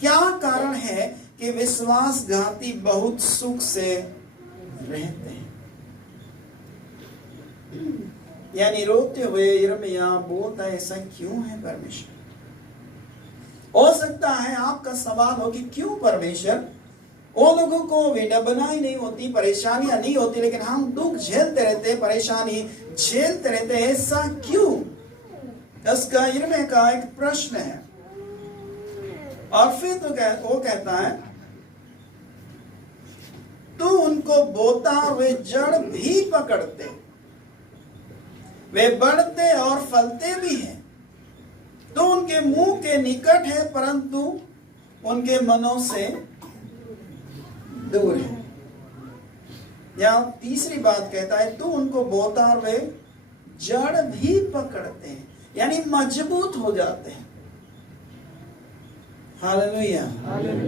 क्या कारण है कि विश्वासघाती बहुत सुख से रहते हैं? यानी रोते हुए यिर्मयाह बोलता है, ऐसा क्यों है परमेश्वर? हो सकता है आपका सवाल हो कि क्यों परमेश्वर? वो लोगों को विडंबनाएं नहीं होती, परेशानियां नहीं होती, लेकिन हम दुख झेलते रहते, परेशानी झेलते रहते, ऐसा क्यों? इसका यिर्मयाह का एक प्रश्न है। और फिर तो वो कहता है, तू उनको बोता वे जड़ भी पकड़ते, वे बढ़ते और फलते भी हैं। तो उनके मुंह के निकट है परंतु उनके मनों से दूर है। या तीसरी बात कहता है, तू उनको बोता और वे जड़ भी पकड़ते हैं, यानी मजबूत हो जाते हैं। हालेलुया।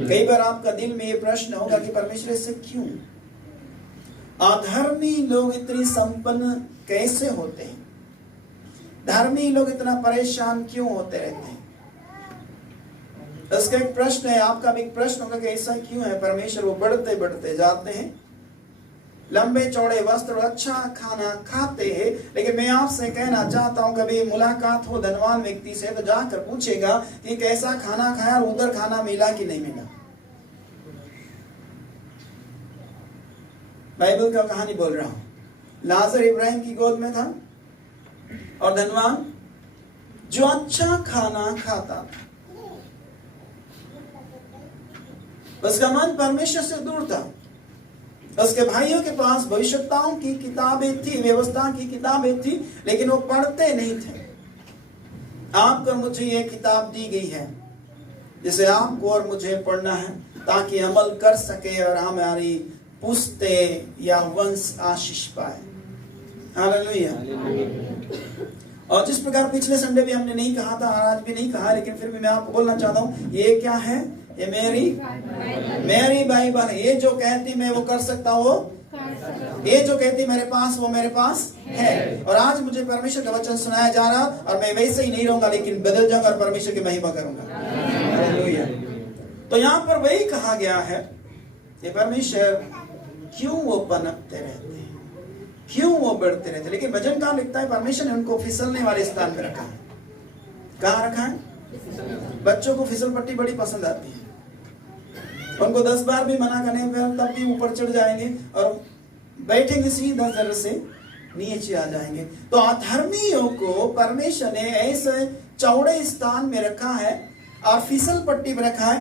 कई बार आपका दिल में ये प्रश्न होगा कि परमेश्वर से क्यों? अधर्मी लोग इतनी संपन्न कैसे होते हैं? धर्मी लोग इतना परेशान क्यों होते रहते हैं? इसका एक प्रश्न है, आपका भी एक प्रश्न होगा कि ऐसा क्यों है? परमेश्वर वो बढ़ते बढ़ते जाते हैं, लंबे चौड़े वस्त्र और अच्छा खाना खाते हैं, लेकिन मैं आपसे कहना चाहता हूं, कभी मुलाकात हो धनवान व्यक्ति से तो जाकर पूछेगा कि कैसा खाना खाया और उधर खाना मिला कि नहीं मिला। बाइबल का कहानी बोल रहा हूं। लाजर इब्राहिम की गोद में था और धनवान जो अच्छा खाना खाता था, उसका मन परमेश्वर से दूर था। उसके भाइयों के पास भविष्यवक्ताओं की किताबें थी, व्यवस्था की किताबें थी, लेकिन वो पढ़ते नहीं थे। आपको मुझे ये किताब दी गई है जिसे आपको और मुझे पढ़ना है ताकि अमल कर सके और हमारी पुश्तें या वंश आशीष पाए। हालेलुया। और जिस प्रकार पिछले संडे भी हमने नहीं कहा था और आज भी नहीं कहा, लेकिन फिर भी मैं आपको बोलना चाहता हूं, ये क्या है? ये मेरी बाइबल है। ये जो कहती मैं वो कर सकता हूँ, ये जो कहती मेरे पास वो मेरे पास है। और आज मुझे परमेश्वर का वचन सुनाया जा रहा और मैं वैसे ही नहीं रहूंगा, लेकिन बदल जाऊंगा और परमेश्वर की महिमा करूंगा। हालेलुया। तो यहाँ पर वही कहा गया है कि परमेश्वर क्यों वो पनपते रहते हैं, क्यों वो बढ़ते रहते। लेकिन भजनकार लिखता है परमेश्वर ने उनको फिसलने वाले स्थान पर रखा है। कहाँ रखा है? बच्चों को फिसल पट्टी बड़ी पसंद आती है, उनको 10 बार भी मना करने पर तब भी ऊपर चढ़ जाएंगे और बैठेंगे सीधा जर से नीचे आ जाएंगे। तो अधर्मियों को परमेश्वर ने ऐसे चौड़े स्थान में रखा है और फिसल पट्टी में रखा है